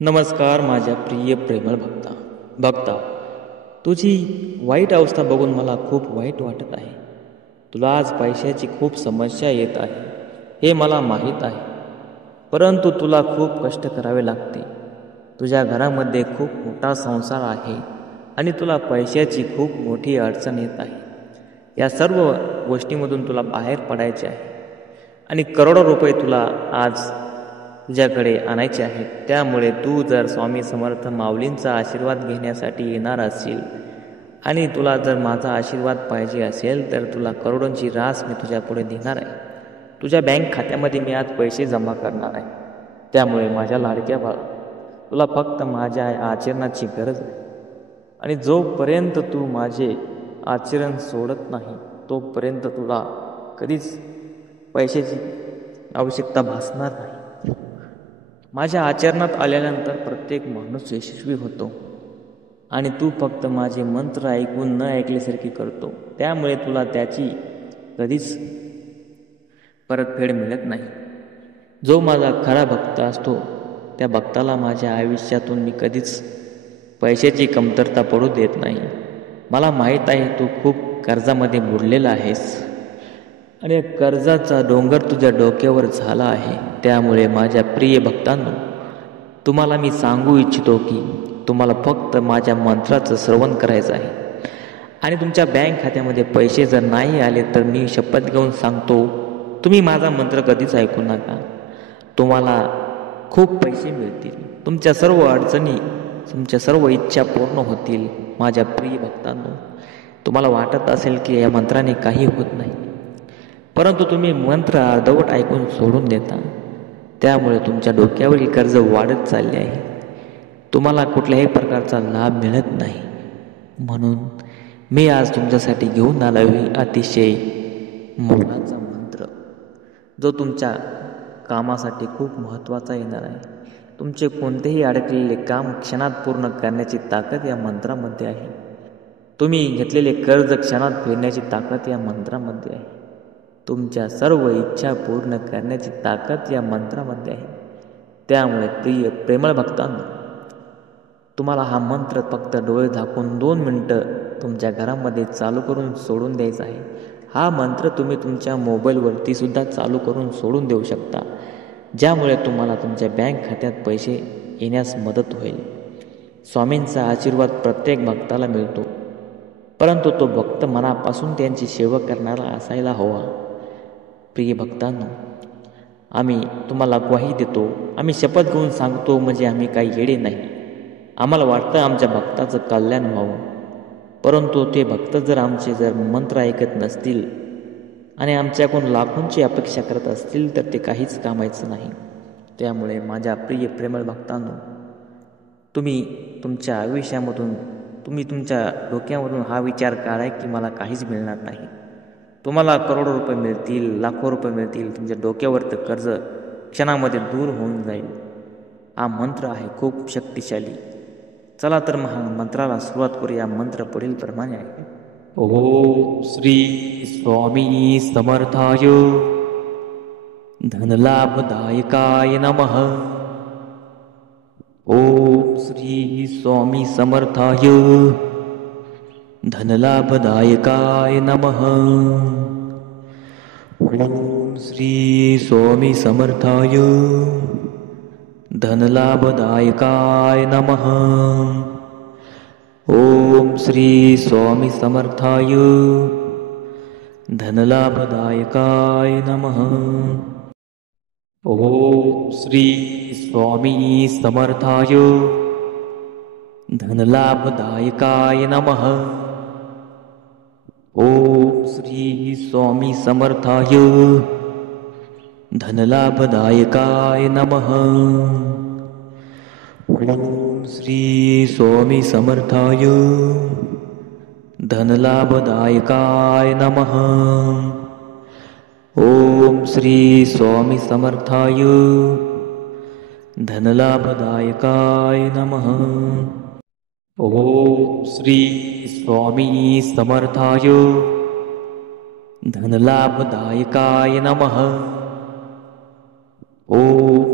नमस्कार माझ्या प्रिय प्रेमळ भक्ता, तुझी वाईट अवस्था बघून मला खूप वाईट वाटत आहे. तुला आज पैशाची खूप समस्या येत आहे हे मला माहीत आहे. परंतु तुला खूप कष्ट करावे लागते. तुझ्या घरामध्ये खूप मोठा संसार आहे आणि तुला पैशाची खूप मोठी अडचण येत आहे. या सर्व गोष्टीमधून तुला बाहेर पडायचे आहे आणि करोडो रुपये तुला आज तुझ्याकडे आणायचे आहेत. त्यामुळे तू जर स्वामी समर्थ माऊलींचा आशीर्वाद घेण्यासाठी येणार असशील आणि तुला जर माझा आशीर्वाद पाहिजे असेल तर तुला करोडोंची रास मी तुझ्या पुढे देणार आहे. तुझ्या बँक खात्यामध्ये मी आज पैसे जमा करणार आहे. त्यामुळे माझ्या लाडक्या बाळा, तुला फक्त माझ्या आचरणाची गरज आहे आणि जोपर्यंत तू माझे आचरण सोडत नाही तोपर्यंत तुला कधीच पैशाची आवश्यकता भासणार नाही. माझ्या आचरणात आल्यानंतर प्रत्येक माणूस यशस्वी होतो आणि तू फक्त माझे मंत्र ऐकून न ऐकल्यासारखी करतो. त्यामुळे तुला त्याची कधीच परतफेड मिळत नाही. जो माझा खरा भक्त असतो त्या भक्ताला माझ्या आयुष्यातून मी कधीच पैशाची कमतरता पडू देत नाही. मला माहीत आहे तू खूप कर्जामध्ये बुडलेला आहेस आणि कर्जाचा डोंगर तुझ्या डोक्यावर झाला आहे. त्यामुळे माझ्या प्रिय भक्तांनो, तुम्हाला मी सांगू इच्छितो की तुम्हाला फक्त माझ्या मंत्राचं श्रवण करायचं आहे आणि तुमच्या बँक खात्यामध्ये पैसे जर नाही आले तर मी शपथ घेऊन सांगतो, तुम्ही माझा मंत्र कधीच ऐकू नका. तुम्हाला खूप पैसे मिळतील, तुमच्या सर्व अडचणी, तुमच्या सर्व इच्छा पूर्ण होतील. माझ्या प्रिय भक्तांनो, तुम्हाला वाटत असेल की या मंत्राने काही होत नाही, परंतु तुम्ही मंत्र अर्धवट ऐकून सोडून देता. त्यामुळे तुमच्या डोक्यावरील कर्ज वाढत चालले आहे. तुम्हाला कुठल्याही प्रकारचा लाभ मिळत नाही. म्हणून मी आज तुमच्यासाठी घेऊन आलोय अतिशय मोलाचा मंत्र, जो तुमच्या कामासाठी खूप महत्त्वाचा येणार आहे. तुमचे कोणतेही अडकलेले काम क्षणात पूर्ण करण्याची ताकद या मंत्रामध्ये आहे. तुम्ही घेतलेले कर्ज क्षणात फेडण्याची ताकद या मंत्रामध्ये आहे. तुमच्या सर्व इच्छा पूर्ण करण्याची ताकद या मंत्रामध्ये आहे. त्यामुळे प्रिय प्रेमळ भक्तांनो, तुम्हाला हा मंत्र फक्त डोळे झाकून 2 मिनिटं तुमच्या घरामध्ये चालू करून सोडून द्यायचा आहे. हा मंत्र तुम्ही तुमच्या मोबाईलवरती सुद्धा चालू करून सोडून देऊ शकता, ज्यामुळे तुम्हाला तुमच्या बँक खात्यात पैसे येण्यास मदत होईल. स्वामींचा आशीर्वाद प्रत्येक भक्ताला मिळतो, परंतु तो भक्त मनापासून त्यांची सेवा करणारा असायला हवा. प्रिय भक्तांनो, आम्ही तुम्हाला ग्वाही देतो, आम्ही शपथ घेऊन सांगतो, म्हणजे आम्ही काही येडे नाही. आम्हाला वाटतं आमच्या भक्ताचं कल्याण व्हावं, परंतु ते भक्त जर आमचे मंत्र ऐकत नसतील आणि आमच्याकडून लाखोंची अपेक्षा करत असतील तर ते काहीच कामायचं नाही. त्यामुळे माझ्या प्रिय प्रेमळ भक्तांनो, तुम्ही तुमच्या आयुष्यामधून तुमच्या डोक्यामधून हा विचार काढा की मला काहीच मिळणार नाही. तुम्हाला करोडो रुपये मिळतील, लाखो रुपये मिळतील, तुमच्या डोक्यावरचं कर्ज क्षणामध्ये दूर होऊन जाईल. हा मंत्र आहे खूप शक्तिशाली. चला तर मग हा मंत्राला सुरुवात करूया. मंत्र पुढील प्रमाणे आहे. ओम श्री स्वामी समर्थाय धनलाभदायकाय नमः. ओम श्री स्वामी समर्थाय धनलाभदायकाय नमः. ओम श्री स्वामी समर्थाय धनलाभदायकाय नमः. ओम श्री स्वामी समर्थाय धनलाभदायकाय नमः. ओम श्री स्वामी समर्थाय धनलाभदायकाय नमः. ओम श्री स्वामी समर्थाय धनलाभदायकाय नमः. ओम श्री स्वामी समर्थाय धनलाभदायकाय नमः. ओम श्री स्वामी समर्थाय धनलाभदायकाय नमः. ओम श्री स्वामी समर्थाय धनलाभदायकाय नमः. ओम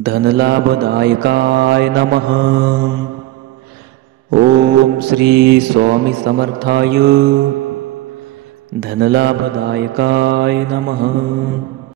धनलाभदायकाय नमः। ओम श्री स्वामी समर्थाय धनलाभदायकाय नमः।